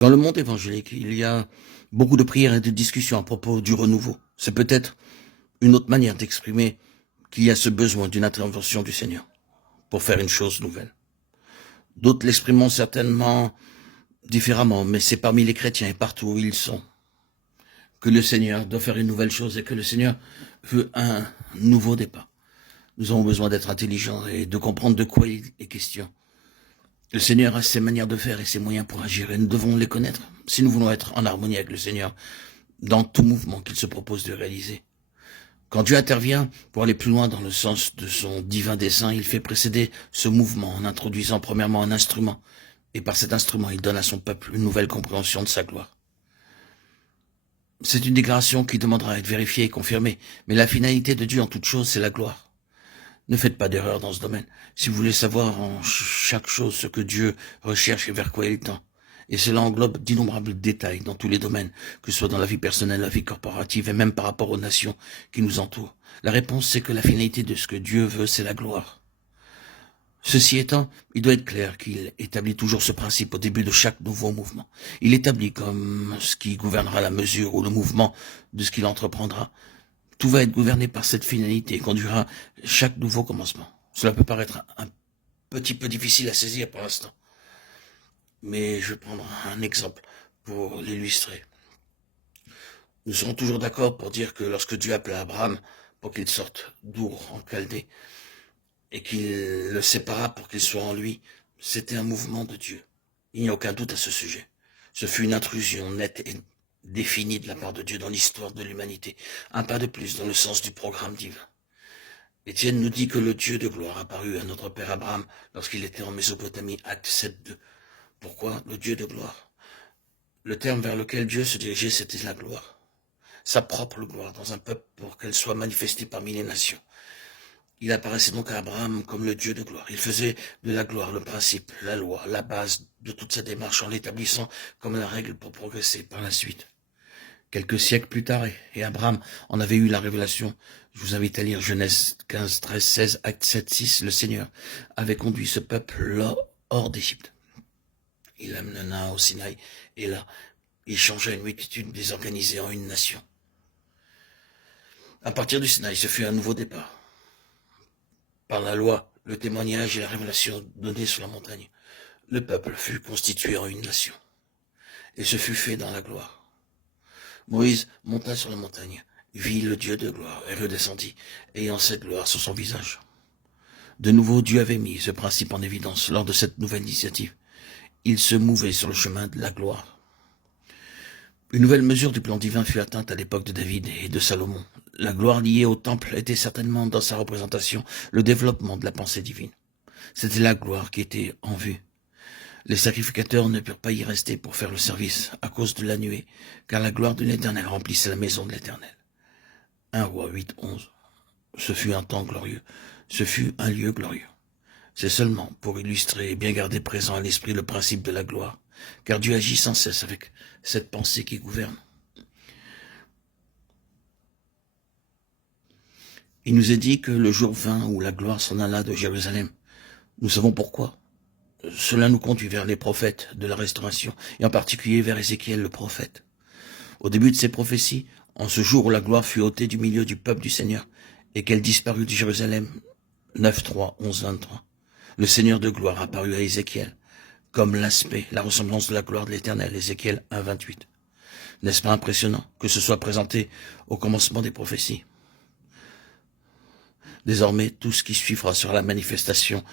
Dans le monde évangélique, il y a beaucoup de prières et de discussions à propos du renouveau. C'est peut-être une autre manière d'exprimer qu'il y a ce besoin d'une intervention du Seigneur pour faire une chose nouvelle. D'autres l'exprimeront certainement différemment, mais c'est parmi les chrétiens et partout où ils sont que le Seigneur doit faire une nouvelle chose et que le Seigneur veut un nouveau départ. Nous avons besoin d'être intelligents et de comprendre de quoi il est question. Le Seigneur a ses manières de faire et ses moyens pour agir et nous devons les connaître si nous voulons être en harmonie avec le Seigneur dans tout mouvement qu'il se propose de réaliser. Quand Dieu intervient pour aller plus loin dans le sens de son divin dessein, il fait précéder ce mouvement en introduisant premièrement un instrument. Et par cet instrument, il donne à son peuple une nouvelle compréhension de sa gloire. C'est une déclaration qui demandera à être vérifiée et confirmée. Mais la finalité de Dieu en toute chose, c'est la gloire. Ne faites pas d'erreur dans ce domaine. Si vous voulez savoir en chaque chose ce que Dieu recherche et vers quoi il tend, et cela englobe d'innombrables détails dans tous les domaines, que ce soit dans la vie personnelle, la vie corporative et même par rapport aux nations qui nous entourent. La réponse, c'est que la finalité de ce que Dieu veut, c'est la gloire. Ceci étant, il doit être clair qu'il établit toujours ce principe au début de chaque nouveau mouvement. Il établit comme ce qui gouvernera la mesure ou le mouvement de ce qu'il entreprendra. Tout va être gouverné par cette finalité et conduira chaque nouveau commencement. Cela peut paraître un petit peu difficile à saisir pour l'instant, mais je vais prendre un exemple pour l'illustrer. Nous serons toujours d'accord pour dire que lorsque Dieu appela Abraham pour qu'il sorte d'Our en Chaldée et qu'il le sépara pour qu'il soit en lui, c'était un mouvement de Dieu. Il n'y a aucun doute à ce sujet. Ce fut une intrusion nette et définie de la part de Dieu dans l'histoire de l'humanité. Un pas de plus dans le sens du programme divin. Étienne nous dit que le Dieu de gloire apparut à notre père Abraham lorsqu'il était en Mésopotamie, acte 7.2. Pourquoi le Dieu de gloire? Le terme vers lequel Dieu se dirigeait, c'était la gloire. Sa propre gloire dans un peuple pour qu'elle soit manifestée parmi les nations. Il apparaissait donc à Abraham comme le Dieu de gloire. Il faisait de la gloire le principe, la loi, la base de toute sa démarche en l'établissant comme la règle pour progresser par la suite. Quelques siècles plus tard, et Abraham en avait eu la révélation, je vous invite à lire Genèse 15, 13, 16, Acte 7, 6, le Seigneur avait conduit ce peuple hors d'Égypte. Il l'amena au Sinaï, et là, il changea une multitude désorganisée en une nation. À partir du Sinaï, ce fut un nouveau départ. Par la loi, le témoignage et la révélation donnée sur la montagne, le peuple fut constitué en une nation. Et ce fut fait dans la gloire. Moïse monta sur la montagne, vit le Dieu de gloire et redescendit, ayant cette gloire sur son visage. De nouveau, Dieu avait mis ce principe en évidence lors de cette nouvelle initiative. Il se mouvait sur le chemin de la gloire. Une nouvelle mesure du plan divin fut atteinte à l'époque de David et de Salomon. La gloire liée au temple était certainement dans sa représentation le développement de la pensée divine. C'était la gloire qui était en vue. Les sacrificateurs ne purent pas y rester pour faire le service à cause de la nuée, car la gloire de l'Éternel remplissait la maison de l'Éternel. 1 Roi 8, 11. Ce fut un temps glorieux. Ce fut un lieu glorieux. C'est seulement pour illustrer et bien garder présent à l'esprit le principe de la gloire, car Dieu agit sans cesse avec cette pensée qui gouverne. Il nous est dit que le jour vint où la gloire s'en alla de Jérusalem. Nous savons pourquoi. Cela nous conduit vers les prophètes de la restauration, et en particulier vers Ézéchiel le prophète. Au début de ces prophéties, en ce jour où la gloire fut ôtée du milieu du peuple du Seigneur, et qu'elle disparut de Jérusalem, 9.3, 11.23, le Seigneur de gloire apparut à Ézéchiel, comme l'aspect, la ressemblance de la gloire de l'Éternel, Ézéchiel 1.28. N'est-ce pas impressionnant que ce soit présenté au commencement des prophéties? Désormais, tout ce qui suivra sera la manifestation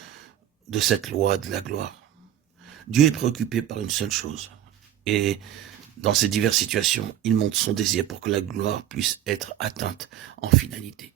de cette loi de la gloire. Dieu est préoccupé par une seule chose, et dans ces diverses situations, il montre son désir pour que la gloire puisse être atteinte en finalité.